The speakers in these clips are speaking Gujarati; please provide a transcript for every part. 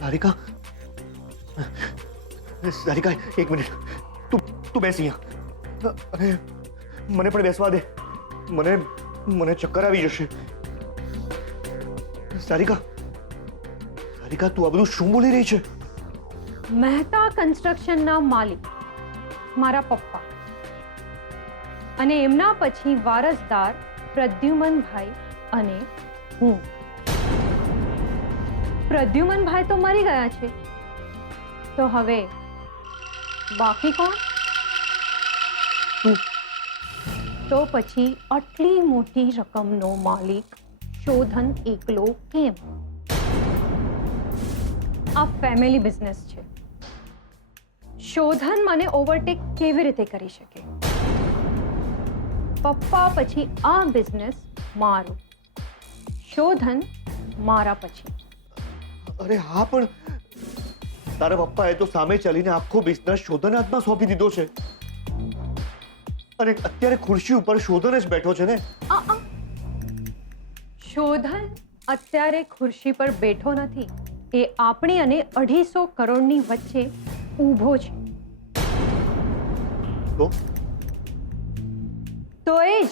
सारिका, सारिका एक मिनिट. તું તું બેસ અહીંયા. અરે મને પણ બેસવા દે. મને મને ચક્કર આવી જશે. સારિકા, સારિકા તું આ બધું શું બોલી રહી છે? મહેતા કન્સ્ટ્રક્શનના માલિક મારા પપ્પા અને એમના પછી વારસદાર પ્રદ્યુમનભાઈ અને હું. પ્રદ્યુમનભાઈ તો મરી ગયા છે, તો હવે બાકી કોણ? તું. તો પછી આટલી મોટી રકમનો માલિક શોધન એકલો કેમ? આ ફેમિલી બિઝનેસ છે. શોધન મને ઓવરટેક કેવી રીતે કરી શકે? પપ્પા પછી આ બિઝનેસ મારો, શોધન મારા પછી. અરે હા, પણ તારા પપ્પાએ તો સામે ચાલીને આખો બિઝનેસ શોધન હાથમાં સોંપી દીધો છે. અને અત્યારે ખુરશી ઉપર શોધન જ બેઠો છે ને. શોધન અત્યારે ખુરશી પર બેઠો નથી. એ આપણી અને 250 કરોડની વચ્ચે ઊભો છે. તો એ જ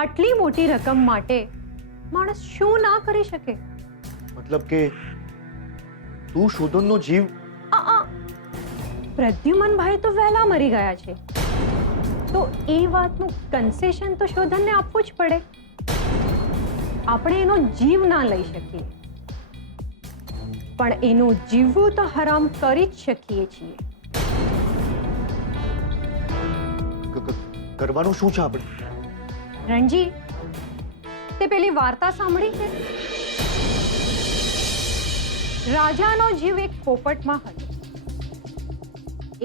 આટલી મોટી રકમ માટે માણસ શું ના કરી શકે? મતલબ કે તું શોધનનો જીવ. પ્રદ્યુમનભાઈ તો વહેલા મરી ગયા છે, તો એ વાતનું કન્સેશન તો શોધનને આપવું જ પડે. આપણે એનો જીવ ના લઈ શકીએ, પણ એનું જીવવું તો હરામ કરી જ શકીએ છીએ. કરવાનું શું છે આપણે? રણજી, તે પેલી વાર્તા સાંભળી છે? રાજાનો જીવ એક પોપટમાં હતો.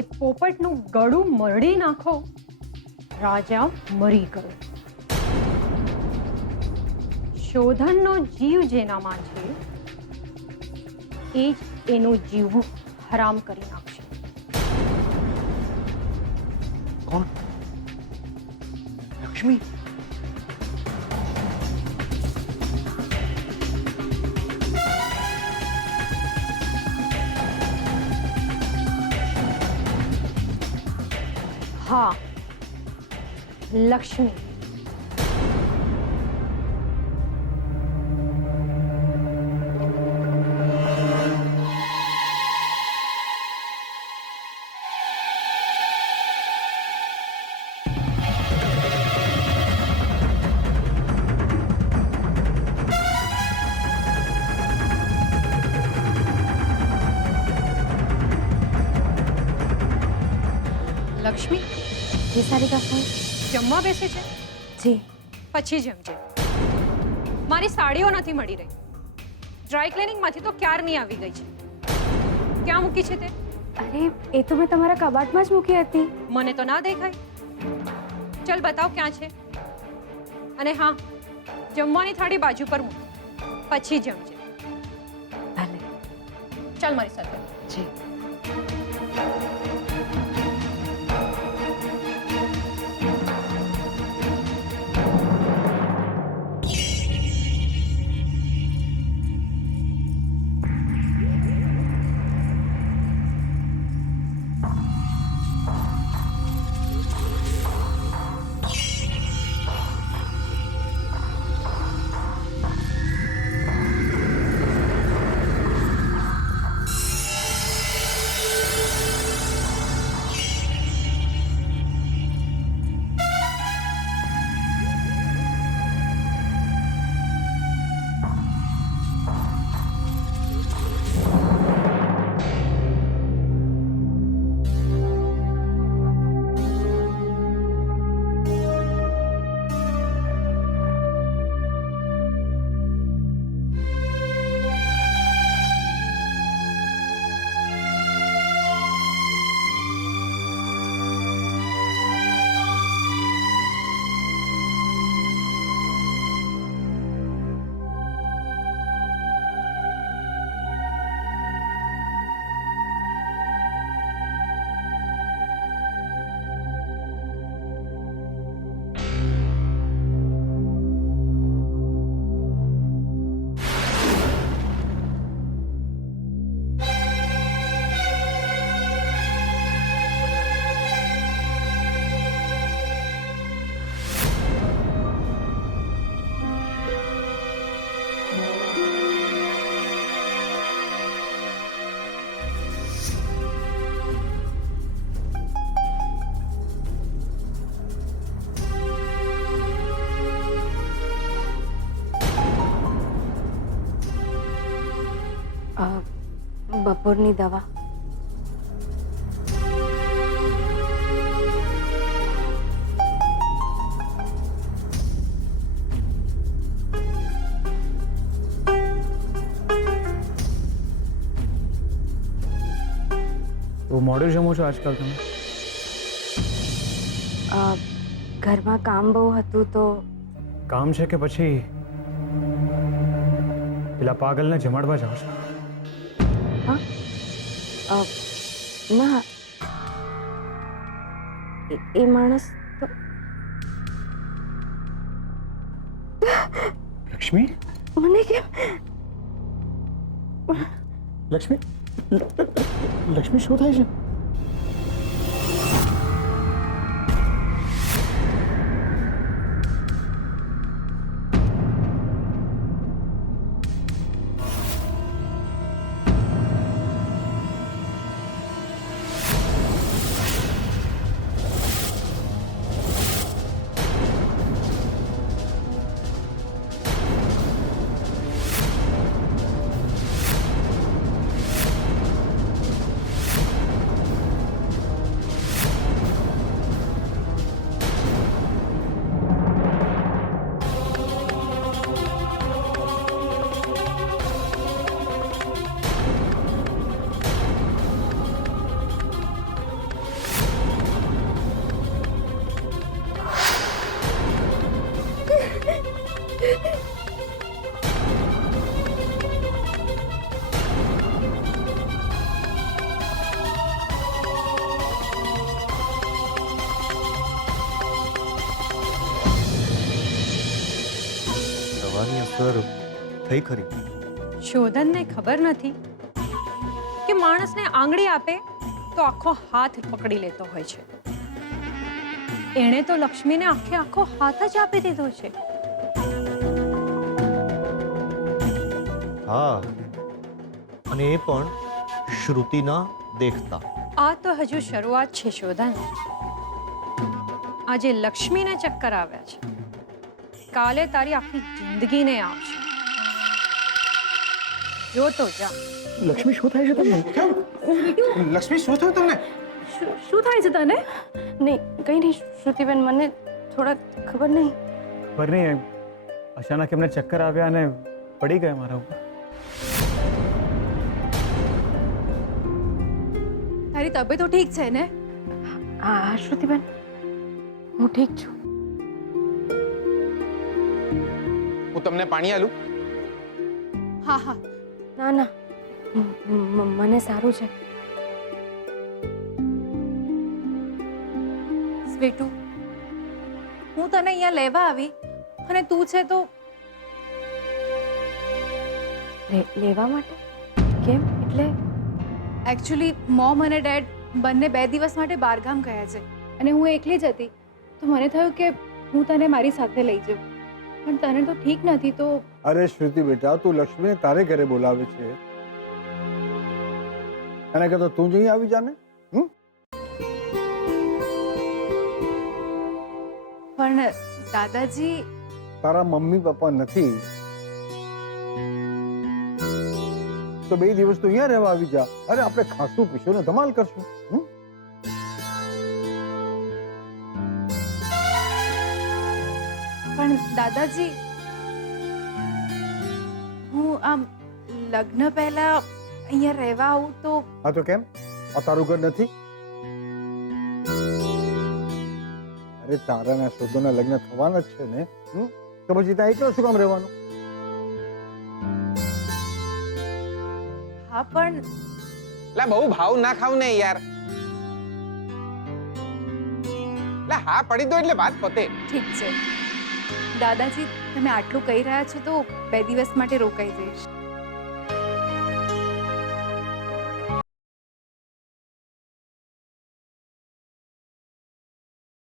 એ પોપટનું ગળું મરડી નાખો, રાજા મરી ગયો. શોધનનો જીવ જેનામાં છે એ જ એનું જીવવું હરામ કરી નાખશે. કોણ? લક્ષ્મી? હા, લક્ષ્મી. લક્ષ્મી, જી સારિકા ફોન. જમવા બેસે છે? જી. પછી જમજે. મારી સાડીઓ નથી મળી રહી. ડ્રાય ક્લિનિંગમાંથી તો ક્યારની આવી ગઈ છે. ક્યાં મૂકી છે તે? અરે એ તો મેં તમારા કબાટમાં જ મૂકી હતી. મને તો ના દેખાય. ચલ બતાવ ક્યાં છે. અને હા, જમવાની થાળી બાજુ પર મૂક, પછી જમજે. ભલે. ચાલ મારી સાથે. જી. બપોરની દવા. તો મોડું જમો છો આજકાલ તમે? ઘરમાં કામ બહુ હતું તો કામ છે કે પછી પેલા પાગલને જમાડવા જાઓ છો? ના, એ માણસ તો લક્ષ્મી, મને કેમ લક્ષ્મી, લક્ષ્મી શું થાય છે? દવાની અસર થઈ ખરી? શોધનને ખબર નથી કે માણસને આંગળી આપે તો આખો હાથ પકડી લેતો હોય છે. એણે તો લક્ષ્મીને આખો હાથ જ આપી દીધો છે. હા, અને એ પણ શ્રુતિના દેખતા. આ તો હજુ શરૂઆત છે શોધન. આજે લક્ષ્મીને ચક્કર આવ્યા છે, કાલે તારી આખી જિંદગીને આવશે. જોતો જા. લક્ષ્મી શું થાય છે તમને? લક્ષ્મી શું થયું તમને? શું થાય છે તને? નહીં, કંઈ નહીં શ્રુતિબેન, મને થોડા ખબર નહીં. ખબર નહીં, અચાનક એમને ચક્કર આવ્યા અને પડી ગયા મારા ઉપર. તારી તબિયત તો ઠીક છે ને? હા શ્રુતિબેન, હું ઠીક છું. હું તમને પાણી આલું? હા હા. ના ના, મને સારું છે. સ્વીટુ, હું તને અહીંયા લેવા આવી અને તું છે તો લેવા માટે? કેમ? એટલે એકચ્યુઅલી મોમ અને ડેડ બંને 2 દિવસ માટે બહારગામ ગયા છે અને હું એકલી જ હતી, તો મને થયું કે હું તને મારી સાથે લઈ જાઉં, પણ તને તો ઠીક નથી તો. અરે શ્રુતિ બેટા, તું લક્ષ્મીને તારે ઘરે બોલાવે છે, એને કહેતો તું જ અહીં આવી જાને. પણ દાદાજી, તારા મમ્મી પપ્પા નથી તો 2 દિવસ તો અહીંયા રહેવા આવી જા. અરે આપણે ખાસું પીશું ને ધમાલ કરશું. પણ દાદાજી, હું આમ લગ્ન પહેલા અહીંયા રહેવા આવું તો. હા તો કેમ? આ તારું ઘર નથી? અરે તારા ના શોધોના લગ્ન થવાના જ છે ને, તો પછી ત્યાં એકલો શું કામ રહેવાનું? હા પણ લા બહુ ભાવ ના ખાવ ને યાર. લા હા પડી દો એટલે વાત પતે. ઠીક છે દાદાજી, તમે આટલું કહી રહ્યા છો તો 2 દિવસ માટે રોકાઈ જઈશ.